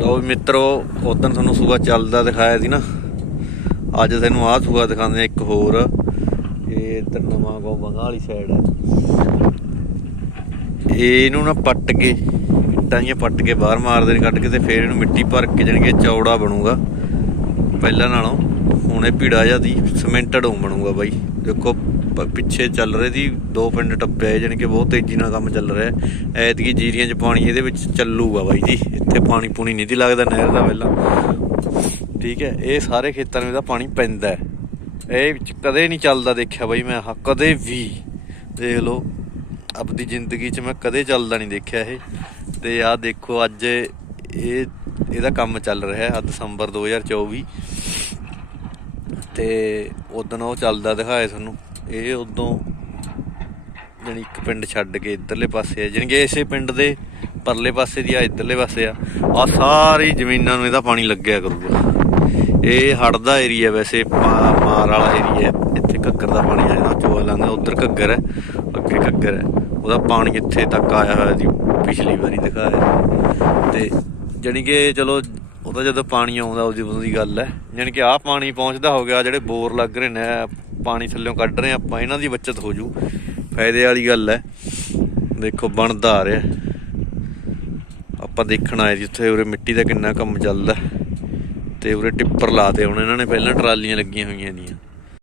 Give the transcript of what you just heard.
ਲਓ ਵੀ ਮਿੱਤਰੋ ਉਦੋਂ ਤੁਹਾਨੂੰ ਸੂਆ ਚੱਲਦਾ ਦਿਖਾਇਆ ਸੀ ਨਾ। ਅੱਜ ਤੁਹਾਨੂੰ ਆਹ ਸੂਆ ਦਿਖਾਉਂਦੇ ਆ ਇੱਕ ਹੋਰ। ਇਹ ਇੱਧਰ ਨਵਾਂ ਗੋ ਬੰਗਾ ਵਾਲੀ ਸਾਈਡ ਹੈ ਇਹਨੂੰ ਨਾ ਪੱਟ ਕੇ, ਇੱਟਾਂ ਜਿਹੀਆਂ ਪੱਟ ਕੇ ਬਾਹਰ ਮਾਰਦੇ ਨੇ, ਕੱਢ ਕੇ ਤੇ ਫੇਰ ਇਹਨੂੰ ਮਿੱਟੀ ਭਰ ਕੇ ਜਾਣੀ ਕਿ ਚੌੜਾ ਬਣੂਗਾ। ਪਹਿਲਾਂ ਨਾਲੋਂ। ਹੁਣ ਇਹ ਭੀੜਾ ਜਿਹਾ ਦੀ ਸਿਮੈਂਟਡ ਹੋ ਬਣੂਗਾ ਬਾਈ। ਦੇਖੋ, ਪ- ਪਿੱਛੇ ਚੱਲ ਰਹੇ ਦੀ ਦੋ ਪਿੰਡ ਟੱਪਿਆ ਜਾਣੀ ਕਿ ਬਹੁਤ ਤੇਜ਼ੀ ਨਾਲ ਕੰਮ ਚੱਲ ਰਿਹਾ ਐਤਕੀ ਜੀਰੀਆਂ 'ਚ ਪਾਣੀ ਇਹਦੇ ਵਿੱਚ ਚੱਲੂਗਾ ਬਾਈ ਜੀ। ਇੱਥੇ ਪਾਣੀ ਪੂਣੀ ਨਹੀਂ ਦੀ ਲੱਗਦਾ ਨਹਿਰ ਦਾ ਪਹਿਲਾਂ। ਠੀਕ ਹੈ, ਇਹ ਸਾਰੇ ਖੇਤਾਂ ਨੂੰ ਇਹਦਾ ਪਾਣੀ ਪੈਂਦਾ ਇਹ ਵਿੱਚ ਕਦੇ ਨਹੀਂ ਚੱਲਦਾ ਦੇਖਿਆ ਬਾਈ ਮੈਂ ਆਹ, ਕਦੇ ਵੀ। ਦੇਖ ਲਓ ਆਪਣੀ ਜ਼ਿੰਦਗੀ 'ਚ ਮੈਂ ਕਦੇ ਚੱਲਦਾ ਨਹੀਂ ਦੇਖਿਆ ਇਹ। ਤੇ ਆਹ ਦੇਖੋ, ਅੱਜ ਇਹ, ਇਹਦਾ ਕੰਮ ਚੱਲ ਰਿਹਾ ਹੈ ਆਹ ਦਸੰਬਰ 2024 ਤੇ ਉਦੋਂ ਉਹ ਚੱਲਦਾ ਦਿਖਾਇਆ ਤੁਹਾਨੂੰ। ਇਹ ਉਦੋਂ ਜਾਣੀ ਇੱਕ ਪਿੰਡ ਛੱਡ ਕੇ ਇਧਰਲੇ ਪਾਸੇ ਆ। ਜਾਣੀ ਕਿ ਇਸੇ ਪਿੰਡ ਦੇ ਪਰਲੇ ਪਾਸੇ ਦੀ ਆ, ਇਧਰਲੇ ਪਾਸੇ ਆ। ਆ ਸਾਰੀ ਜ਼ਮੀਨਾਂ ਨੂੰ ਇਹਦਾ ਪਾਣੀ ਲੱਗਿਆ ਕਰੂਗਾ। ਇਹ ਹੜ ਦਾ ਏਰੀਆ ਵੈਸੇ ਪਾ- ਮਾਰ ਵਾਲਾ ਏਰੀਆ ਇੱਥੇ ਘੱਗਰ ਦਾ ਪਾਣੀ ਆ ਜਾਂਦਾ ਚੋਆ ਲੰਘਦਾ ਉਧਰ ਘੱਗਰ ਹੈ, ਅੱਗੇ ਘੱਗਰ ਹੈ। ਉਹਦਾ ਪਾਣੀ ਇੱਥੇ ਤੱਕ ਆਇਆ ਹੋਇਆ ਸੀ, ਪਿਛਲੀ ਵਾਰੀ ਦਿਖਾਇਆ। ਤੇ ਜਾਣੀ ਕਿ ਚਲੋ ਉਹਦਾ ਜਦੋਂ ਪਾਣੀ ਆਉਂਦਾ, ਉਹਦੀ ਦੀ ਗੱਲ ਹੈ। ਜਾਣੀ ਕਿ ਆਹ ਪਾਣੀ ਪਹੁੰਚਦਾ ਹੋ ਗਿਆ ਜਿਹੜੇ ਬੋਰ ਲੱਗ ਰਹੇ ਨੇ ਪਾਣੀ ਥੱਲੇੋਂ ਕੱਢ ਰਹੇ ਆਪਾਂ, ਇਹਨਾਂ ਦੀ ਬਚਤ ਹੋ ਜੂ। ਫਾਇਦੇ ਵਾਲੀ ਗੱਲ ਹੈ। ਦੇਖੋ, ਬਣਦਾ ਆ ਰਿਹਾ। ਆਪਾਂ ਦੇਖਣ ਆਏ ਜਿੱਥੇ ਉਰੇ ਮਿੱਟੀ ਦਾ ਕਿੰਨਾ ਕੰਮ ਚੱਲਦਾ। ਤੇ ਉਰੇ ਟਿੱਪਰ ਲਾਤੇ ਹੁਣ ਇਹਨਾਂ ਨੇ, ਪਹਿਲਾਂ ਟਰਾਲੀਆਂ ਲੱਗੀਆਂ ਹੋਈਆਂ ਨੀਆਂ